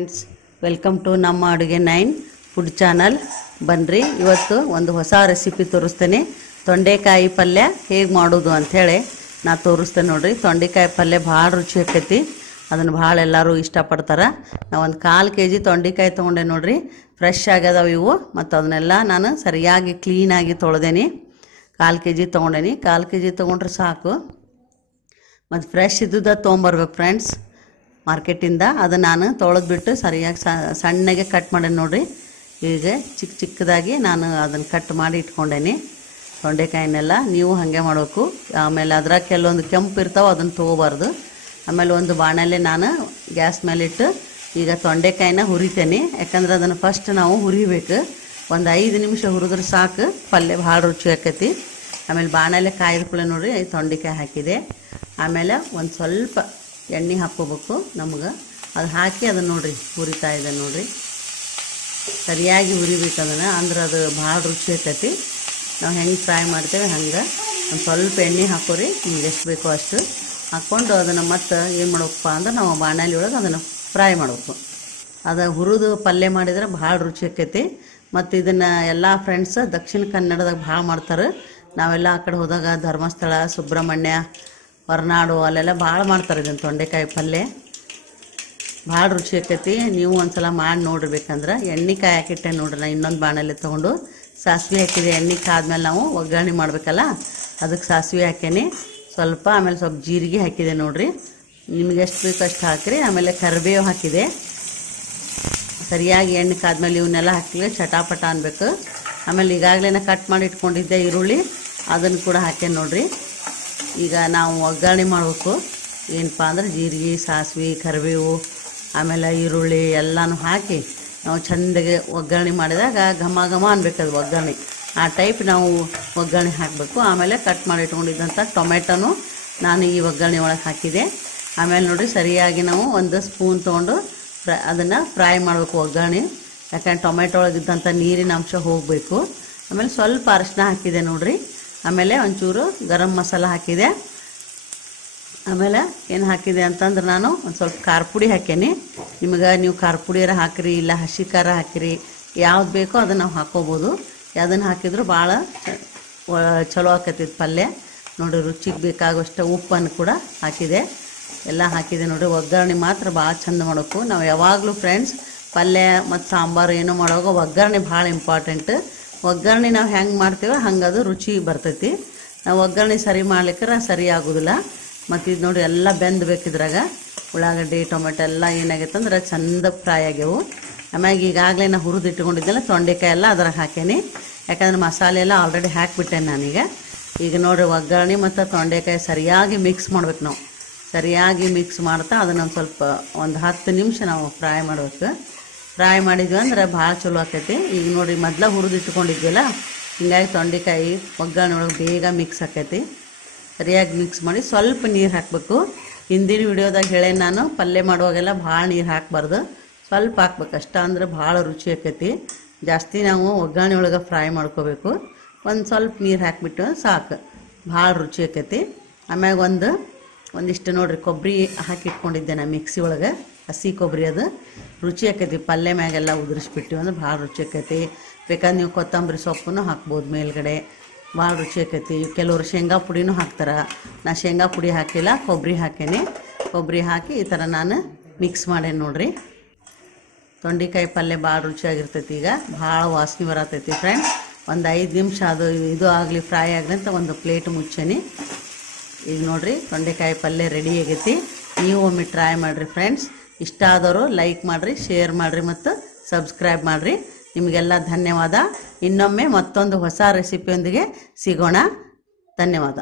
Friends, welcome to ನಮ್ಮ ಅಡುಗೆ 9 food channel. ಬನ್ರಿ, ಇವತ್ತು ಒಂದು ಹೊಸ ರೆಸಿಪಿ ತೋರಿಸ್ತೇನೆ. ತೊಂಡೆಕಾಯಿ ಪಲ್ಯ ಹೇಗೆ ಮಾಡೋದು ಅಂಥೇಳಿ ನಾ ತೋರಿಸ್ತೇನೆ ನೋಡ್ರಿ. ತೊಂಡೆಕಾಯಿ ಪಲ್ಯ ಭಾಳ ರುಚಿ ಆಕೈತಿ, ಅದನ್ನು ಭಾಳ ಎಲ್ಲರೂ ಇಷ್ಟಪಡ್ತಾರೆ. ನಾವು ಒಂದು 1/4 kg ತೊಂಡೆಕಾಯಿ ತೊಗೊಂಡೆ ನೋಡ್ರಿ. ಫ್ರೆಶ್ ಆಗ್ಯದಾವ ಇವು, ಮತ್ತು ಅದನ್ನೆಲ್ಲ ನಾನು ಸರಿಯಾಗಿ ಕ್ಲೀನಾಗಿ ತೊಳೆದೇನಿ. 1/4 kg ತೊಗೊಂಡೇನಿ. 1/4 kg ತೊಗೊಂಡ್ರೆ ಸಾಕು. ಮತ್ತು ಫ್ರೆಶ್ ಇದ್ದುದ ತೊಗೊಂಬರ್ಬೇಕು ಫ್ರೆಂಡ್ಸ್ ಮಾರ್ಕೆಟಿಂದ. ಅದು ನಾನು ತೊಳೆದ್ಬಿಟ್ಟು ಸರಿಯಾಗಿ ಸಣ್ಣಗೆ ಕಟ್ ಮಾಡೇನಿ ನೋಡ್ರಿ. ಈಗ ಚಿಕ್ಕ ಚಿಕ್ಕದಾಗಿ ನಾನು ಅದನ್ನು ಕಟ್ ಮಾಡಿ ಇಟ್ಕೊಂಡೇನಿ ತೊಂಡೆಕಾಯಿನೆಲ್ಲ. ನೀವು ಹಾಗೆ ಮಾಡಬೇಕು. ಆಮೇಲೆ ಅದ್ರ ಕೆಲವೊಂದು ಕೆಂಪು ಇರ್ತಾವೆ, ಅದನ್ನು ತೊಗೋಬಾರ್ದು. ಆಮೇಲೆ ಒಂದು ಬಾಣಲೆ ನಾನು ಗ್ಯಾಸ್ ಮೇಲಿಟ್ಟು ಈಗ ತೊಂಡೆಕಾಯಿನ ಹುರಿತೇನೆ. ಯಾಕಂದ್ರೆ ಅದನ್ನು ಫಸ್ಟ್ ನಾವು ಹುರಿಬೇಕು. ಒಂದು 5 ನಿಮಿಷ ಹುರಿದ್ರೆ ಸಾಕು, ಪಲ್ಯ ಭಾಳ ರುಚಿ ಆಕೈತಿ. ಆಮೇಲೆ ಬಾಣಲೆ ಕಾಯ್ದ ಕೂಡ ನೋಡ್ರಿ ತೊಂಡೆಕಾಯಿ ಹಾಕಿದೆ. ಆಮೇಲೆ ಒಂದು ಸ್ವಲ್ಪ ಎಣ್ಣೆ ಹಾಕ್ಕೋಬೇಕು ನಮ್ಗೆ. ಅದು ಹಾಕಿ ಅದನ್ನು ನೋಡ್ರಿ ಹುರಿತಾ ಇದೆ ನೋಡ್ರಿ. ಸರಿಯಾಗಿ ಹುರಿಬೇಕು ಅದನ್ನು, ಅಂದ್ರೆ ಅದು ಭಾಳ ರುಚಿ ಆಕೈತಿ. ನಾವು ಹೆಂಗೆ ಫ್ರೈ ಮಾಡ್ತೇವೆ ಹಂಗೆ ಒಂದು ಸ್ವಲ್ಪ ಎಣ್ಣೆ ಹಾಕೋರಿ, ನಿಮ್ಗೆ ಎಷ್ಟು ಬೇಕೋ ಅಷ್ಟು ಹಾಕ್ಕೊಂಡು ಅದನ್ನು ಮತ್ತೆ ಏನು ಮಾಡ್ಬೇಕಪ್ಪ ಅಂದ್ರೆ ನಾವು ಬಾಣಲೆ ಒಳಗೆ ಅದನ್ನು ಫ್ರೈ ಮಾಡಬೇಕು. ಅದು ಹುರಿದು ಪಲ್ಯ ಮಾಡಿದ್ರೆ ಭಾಳ ರುಚಿ ಆಕೈತಿ. ಮತ್ತು ಇದನ್ನು ಎಲ್ಲ ಫ್ರೆಂಡ್ಸ್ ದಕ್ಷಿಣ ಕನ್ನಡದಾಗ ಭಾಳ ಮಾಡ್ತಾರೆ. ನಾವೆಲ್ಲ ಆ ಕಡೆ ಹೋದಾಗ ಧರ್ಮಸ್ಥಳ, ಸುಬ್ರಹ್ಮಣ್ಯ, ಹೊರನಾಡು ಅಲ್ಲೆಲ್ಲ ಭಾಳ ಮಾಡ್ತಾರೆ ಇದನ್ನು ತೊಂಡೆಕಾಯಿ ಪಲ್ಯ. ಭಾಳ ರುಚಿ ಆಕೈತಿ. ನೀವು ಒಂದು ಸಲ ಮಾಡಿ ನೋಡಿರ್ಬೇಕಂದ್ರೆ. ಎಣ್ಣೆ ಕಾಯಿ ಹಾಕಿಟ್ಟೆ ನೋಡ್ರಿ. ನಾನು ಇನ್ನೊಂದು ಬಾಣಲೆ ತೊಗೊಂಡು ಸಾಸಿವೆ ಹಾಕಿದೆ. ಎಣ್ಣೆ ಕಾದ್ಮೇಲೆ ನಾವು ಒಗ್ಗರಣೆ ಮಾಡಬೇಕಲ್ಲ, ಅದಕ್ಕೆ ಸಾಸಿವೆ ಹಾಕೇನಿ ಸ್ವಲ್ಪ. ಆಮೇಲೆ ಸ್ವಲ್ಪ ಜೀರಿಗೆ ಹಾಕಿದೆ ನೋಡ್ರಿ. ನಿಮ್ಗೆ ಎಷ್ಟು ಬೇಕು ಅಷ್ಟು ಹಾಕಿರಿ. ಆಮೇಲೆ ಕರಿಬೇವು ಹಾಕಿದೆ. ಸರಿಯಾಗಿ ಎಣ್ಣೆ ಕಾದ್ಮೇಲೆ ಇವನ್ನೆಲ್ಲ ಹಾಕಿದ್ರೆ ಚಟಾಪಟ ಅನ್ಬೇಕು. ಆಮೇಲೆ ಈಗಾಗಲೇ ಕಟ್ ಮಾಡಿ ಇಟ್ಕೊಂಡಿದ್ದೆ ಈರುಳ್ಳಿ, ಅದನ್ನು ಕೂಡ ಹಾಕೇನಿ ನೋಡ್ರಿ. ಈಗ ನಾವು ಒಗ್ಗರಣೆ ಮಾಡಬೇಕು. ಏನಪ್ಪ ಅಂದ್ರೆ ಜೀರಿಗೆ, ಸಾಸಿವೆ, ಕರಿಬೇವು, ಆಮೇಲೆ ಈರುಳ್ಳಿ ಎಲ್ಲನೂ ಹಾಕಿ ನಾವು ಚೆಂದಾಗಿ ಒಗ್ಗರಣೆ ಮಾಡಿದಾಗ ಘಮ ಘಮ ಅನ್ಬೇಕದು ಒಗ್ಗರಣೆ. ಆ ಟೈಪ್ ನಾವು ಒಗ್ಗರಣೆ ಹಾಕಬೇಕು. ಆಮೇಲೆ ಕಟ್ ಮಾಡಿ ಇಟ್ಕೊಂಡಿದ್ದಂಥ ಟೊಮೆಟೊನು ನಾನು ಈ ಒಗ್ಗರಣೆ ಒಳಗೆ ಹಾಕಿದೆ. ಆಮೇಲೆ ನೋಡಿರಿ ಸರಿಯಾಗಿ ನಾವು 1 ಸ್ಪೂನ್ ತೊಗೊಂಡು ಅದನ್ನು ಫ್ರೈ ಮಾಡಬೇಕು ಒಗ್ಗರಣೆ. ಯಾಕಂದ್ರೆ ಟೊಮೆಟೊ ಒಳಗಿದ್ದಂಥ ನೀರಿನ ಅಂಶ ಹೋಗಬೇಕು. ಆಮೇಲೆ ಸ್ವಲ್ಪ ಅರಿಶಿನ ಹಾಕಿದೆ ನೋಡ್ರಿ. ಆಮೇಲೆ ಒಂಚೂರು ಗರಂ ಮಸಾಲ ಹಾಕಿದೆ. ಆಮೇಲೆ ಏನು ಹಾಕಿದೆ ಅಂತಂದ್ರೆ ನಾನು ಒಂದು ಸ್ವಲ್ಪ ಖಾರ ಪುಡಿ ಹಾಕೇನಿ. ನಿಮಗೆ ನೀವು ಖಾರ ಪುಡಿಯಾರ ಹಾಕಿರಿ, ಇಲ್ಲ ಹಸಿ ಖಾರ ಹಾಕಿರಿ, ಯಾವ್ದು ಬೇಕೋ ಅದನ್ನು ನಾವು ಹಾಕ್ಕೋಬೋದು. ಯಾವುದನ್ನು ಹಾಕಿದ್ರು ಭಾಳ ಚಲೋ ಆಕೈತಿ ಪಲ್ಯ ನೋಡಿರಿ. ರುಚಿಗೆ ಬೇಕಾಗುವಷ್ಟು ಉಪ್ಪನ್ನು ಕೂಡ ಹಾಕಿದೆ. ಎಲ್ಲ ಹಾಕಿದೆ ನೋಡಿರಿ. ಒಗ್ಗರಣೆ ಮಾತ್ರ ಭಾಳ ಚಂದ ಮಾಡಬೇಕು. ನಾವು ಯಾವಾಗಲೂ ಫ್ರೆಂಡ್ಸ್ ಪಲ್ಯ ಮತ್ತು ಸಾಂಬಾರು ಏನೋ ಮಾಡುವಾಗ ಒಗ್ಗರಣೆ ಭಾಳ ಇಂಪಾರ್ಟೆಂಟ್. ಒಗ್ಗರಣೆ ನಾವು ಹೆಂಗೆ ಮಾಡ್ತೀವೋ ಹಂಗೆ ಅದು ರುಚಿ ಬರ್ತೈತಿ. ನಾವು ಒಗ್ಗರಣೆ ಸರಿ ಮಾಡ್ಲಿಕ್ಕೆ ಸರಿ ಆಗೋದಿಲ್ಲ. ಮತ್ತು ಇದು ನೋಡಿ ಎಲ್ಲ ಬೆಂದ್ಬೇಕಿದ್ರಾಗ ಉಳ್ಳಾಗಡ್ಡಿ, ಟೊಮೆಟೊ ಎಲ್ಲ ಏನಾಗೈತೆ ಅಂದ್ರೆ ಚಂದ ಫ್ರೈ ಆಗ್ಯವು. ಆಮ್ಯಾಗ ಈಗಾಗಲೇ ನಾನು ಹುರಿದು ಇಟ್ಕೊಂಡಿದ್ದೆಲ್ಲ ತೊಂಡೆಕಾಯಿ ಎಲ್ಲ ಅದ್ರಾಗ ಹಾಕೇನಿ. ಯಾಕಂದ್ರೆ ಮಸಾಲೆ ಎಲ್ಲ ಆಲ್ರೆಡಿ ಹಾಕಿಬಿಟ್ಟೆ ನಾನೀಗ. ಈಗ ನೋಡಿರಿ ಒಗ್ಗರಣೆ ಮತ್ತು ತೊಂಡೆಕಾಯಿ ಸರಿಯಾಗಿ ಮಿಕ್ಸ್ ಮಾಡ್ಬೇಕು. ನಾವು ಸರಿಯಾಗಿ ಮಿಕ್ಸ್ ಮಾಡ್ತಾ ಅದನ್ನು ಸ್ವಲ್ಪ ಒಂದು 10 ನಿಮಿಷ ನಾವು ಫ್ರೈ ಮಾಡ್ಬೇಕು. ಫ್ರೈ ಮಾಡಿದ್ವಿ ಅಂದ್ರೆ ಭಾಳ ಚಲೋ ಆಕೈತಿ. ಈಗ ನೋಡಿರಿ ಮೊದಲ ಹುರಿದು ಇಟ್ಕೊಂಡಿದ್ವಲ್ಲ, ಹಿಂಗಾಗಿ ತೊಂಡೆಕಾಯಿ ಒಗ್ಗರಣೆ ಒಳಗೆ ಬೇಗ ಮಿಕ್ಸ್ ಆಕೈತಿ. ಸರಿಯಾಗಿ ಮಿಕ್ಸ್ ಮಾಡಿ ಸ್ವಲ್ಪ ನೀರು ಹಾಕಬೇಕು. ಹಿಂದಿನ ವಿಡಿಯೋದಾಗ ಹೇಳೇನಿ ನಾನು, ಪಲ್ಯ ಮಾಡುವಾಗೆಲ್ಲ ಭಾಳ ನೀರು ಹಾಕಬಾರ್ದು, ಸ್ವಲ್ಪ ಹಾಕ್ಬೇಕು ಅಷ್ಟ. ಅಂದ್ರೆ ಭಾಳ ರುಚಿ ಆಕೈತಿ. ಜಾಸ್ತಿ ನಾವು ಒಗ್ಗರಣೆ ಒಳಗೆ ಫ್ರೈ ಮಾಡ್ಕೋಬೇಕು. ಒಂದು ಸ್ವಲ್ಪ ನೀರು ಹಾಕಿಬಿಟ್ಟು ಸಾಕು, ಭಾಳ ರುಚಿ ಆಕೈತಿ. ಆಮ್ಯಾಗ ಒಂದಿಷ್ಟು ನೋಡಿರಿ ಕೊಬ್ಬರಿ ಹಾಕಿಟ್ಕೊಂಡಿದ್ದೆ ನಾನು ಮಿಕ್ಸಿ ಒಳಗೆ, ಹಸಿ ಕೊಬ್ಬರಿ. ಅದು ರುಚಿ ಆಕೈತಿ. ಪಲ್ಯ ಮ್ಯಾಗೆಲ್ಲ ಉದುರಿಸ್ಬಿಟ್ಟು ಅಂದ್ರೆ ಭಾಳ ರುಚಿ ಆಕೈತಿ. ಬೇಕಾದ್ರೆ ನೀವು ಕೊತ್ತಂಬರಿ ಸೊಪ್ಪನ್ನು ಹಾಕ್ಬೋದು ಮೇಲ್ಗಡೆ, ಭಾಳ ರುಚಿ ಆಕೈತಿ. ಕೆಲವರು ಶೇಂಗಾ ಪುಡಿನೂ ಹಾಕ್ತಾರೆ. ನಾ ಶೇಂಗಾ ಪುಡಿ ಹಾಕಿಲ್ಲ, ಕೊಬ್ಬರಿ ಹಾಕೇನಿ. ಕೊಬ್ಬರಿ ಹಾಕಿ ಈ ಥರ ನಾನು ಮಿಕ್ಸ್ ಮಾಡೇನಿ ನೋಡ್ರಿ. ತೊಂಡೆಕಾಯಿ ಪಲ್ಯ ಭಾಳ ರುಚಿಯಾಗಿರ್ತೈತಿ. ಈಗ ಭಾಳ ವಾಸನೆ ಬರತೈತಿ ಫ್ರೆಂಡ್ಸ್. ಒಂದು 5 ನಿಮಿಷ ಅದು ಇದು ಆಗಲಿ, ಫ್ರೈ ಆಗಲಿ ಅಂತ ಒಂದು ಪ್ಲೇಟ್ ಮುಚ್ಚೇನಿ. ಈಗ ನೋಡಿರಿ ತೊಂಡೆಕಾಯಿ ಪಲ್ಯ ರೆಡಿ ಆಗೈತಿ. ನೀವು ಒಮ್ಮೆ ಟ್ರೈ ಮಾಡಿರಿ ಫ್ರೆಂಡ್ಸ್. ಇಷ್ಟ ಆದವರು ಲೈಕ್ ಮಾಡಿರಿ, ಶೇರ್ ಮಾಡಿರಿ ಮತ್ತು ಸಬ್ಸ್ಕ್ರೈಬ್ ಮಾಡಿರಿ. ನಿಮಗೆಲ್ಲ ಧನ್ಯವಾದ. ಇನ್ನೊಮ್ಮೆ ಮತ್ತೊಂದು ಹೊಸ ರೆಸಿಪಿಯೊಂದಿಗೆ ಸಿಗೋಣ. ಧನ್ಯವಾದ.